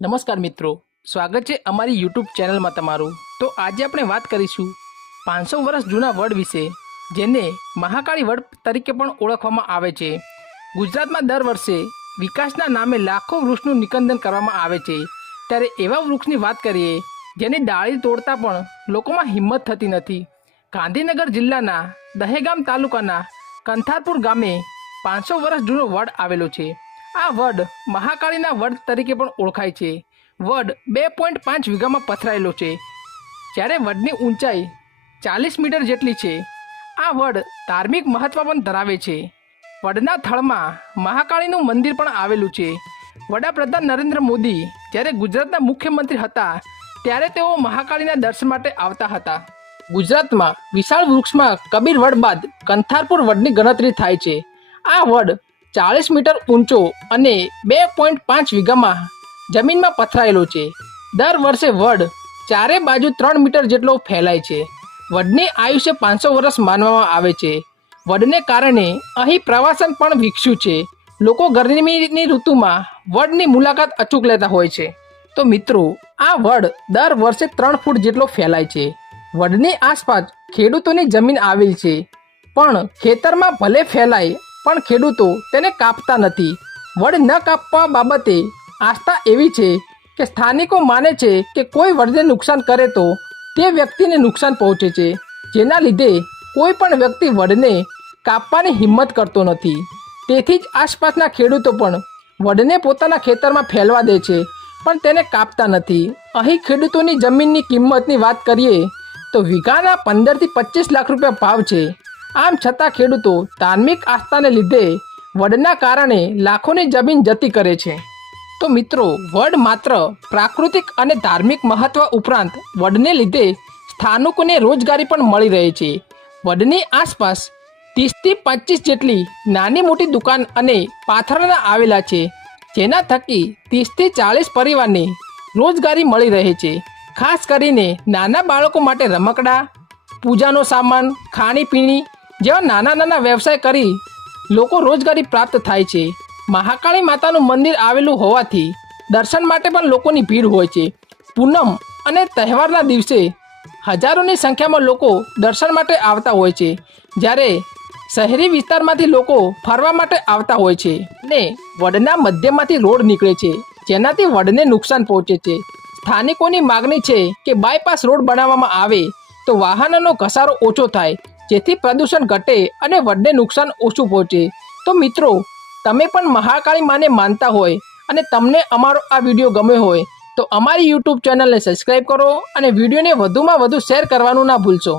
નમસ્કાર મિત્રો, સ્વાગત છે અમારી યુટ્યુબ ચેનલમાં તમારું। તો આજે આપણે વાત કરીશું 500 વર્ષ જૂના વડ વિશે, જેને મહાકાળી વડ તરીકે પણ ઓળખવામાં આવે છે। ગુજરાતમાં દર વર્ષે વિકાસના નામે લાખો વૃક્ષનું નિકંદન કરવામાં આવે છે, ત્યારે એવા વૃક્ષની વાત કરીએ જેની ડાળી તોડતા પણ લોકોમાં હિંમત થતી નથી। ગાંધીનગર જિલ્લાના દહેગામ તાલુકાના કંથારપુર ગામે 500 વર્ષ જૂનો વડ આવેલો છે। આ વડ મહાકાળીના વડ તરીકે પણ ઓળખાય છે। વડ 2.5 વીઘામાં પથરાયેલો છે, જ્યારે વડની ઊંચાઈ 40 મીટર જેટલી છે। આ વડ ધાર્મિક મહત્વ પણ ધરાવે છે। વડના થળમાં મહાકાળીનું મંદિર પણ આવેલું છે। વડાપ્રધાન નરેન્દ્ર મોદી જ્યારે ગુજરાતના મુખ્યમંત્રી હતા ત્યારે તેઓ મહાકાળીના દર્શન માટે આવતા હતા। ગુજરાતમાં વિશાળ વૃક્ષમાં કબીર વડ બાદ કંથારપુર વડની ગણતરી થાય છે। આ વડ 40 મીટર ઊંચો અને 2.5 વીઘામાં જમીનમાં પથરાયેલો છે। દર વર્ષે વડ ચારે બાજુ 3 મીટર જેટલો ફેલાય છે। વડની આયુષ્ય 500 વર્ષ માનવામાં આવે છે। વડને કારણે અહીં પ્રવાસન પણ વિકસ્યું છે। લોકો ગરમીની ઋતુમાં વડની મુલાકાત અચૂક લેતા હોય છે। તો મિત્રો, આ વડ દર વર્ષે 3 ફૂટ જેટલો ફેલાય છે। વડની આસપાસ ખેડૂતોની જમીન આવેલ છે, પણ ખેતરમાં ભલે ફેલાય પણ ખેડૂતો તેને કાપતા નથી। વડ ન કાપવા બાબતે આસ્થા એવી છે કે સ્થાનિકો માને છે કે કોઈ વડને નુકસાન કરે તો તે વ્યક્તિને નુકસાન પહોંચે છે, જેના લીધે કોઈ પણ વ્યક્તિ વડને કાપવાની હિંમત કરતો નથી। તેથી જ આસપાસના ખેડૂતો પણ વડને પોતાના ખેતરમાં ફેલવા દે છે, પણ તેને કાપતા નથી। અહીં ખેડૂતોની જમીનની કિંમતની વાત કરીએ તો વીઘાના 15 થી 25 લાખ રૂપિયા ભાવ છે। આમ છતાં ખેડૂતો ધાર્મિક આસ્થાને લીધે વડના કારણે લાખોની જમીન જતી કરે છે। તો મિત્રો, વડ માત્ર પ્રાકૃતિક અને ધાર્મિક મહત્વ ઉપરાંત વડને લીધે સ્થાનિકોને રોજગારી પણ મળી રહે છે। વડની આસપાસ 30 થી 25 જેટલી નાની મોટી દુકાન અને પાથરણા આવેલા છે, જેના થકી 30 થી 40 પરિવારને રોજગારી મળી રહે છે। ખાસ કરીને નાના બાળકો માટે રમકડા, પૂજાનો સામાન, ખાણીપીણી જેવા નાના વ્યવસાય કરી લોકો રોજગારી પ્રાપ્ત થાય છે। મહાકાળી માતાનું મંદિર આવેલું હોવાથી દર્શન માટે પણ લોકોની ભીડ હોય છે। પૂનમ અને તહેવારના દિવસે હજારોની સંખ્યામાં લોકો દર્શન માટે આવતા હોય છે, જ્યારે શહેરી વિસ્તારમાંથી લોકો ફરવા માટે આવતા હોય છે। ને વડના મધ્યમાંથી રોડ નીકળે છે, જેનાથી વડને નુકસાન પહોંચે છે। સ્થાનિકોની માગણી છે કે બાયપાસ રોડ બનાવવામાં આવે તો વાહનોનો ઘસારો ઓછો થાય, જેથી પ્રદૂષણ ઘટે અને વડને નુકસાન ઓછું પહોંચે। તો મિત્રો, તમે પણ મહાકાળી માને માનતા હોય અને તમને અમારો આ વિડીયો ગમ્યો હોય તો અમારી યુટ્યુબ ચેનલને સબસ્ક્રાઈબ કરો અને વિડીયોને વધુમાં વધુ શેર કરવાનું ના ભૂલશો।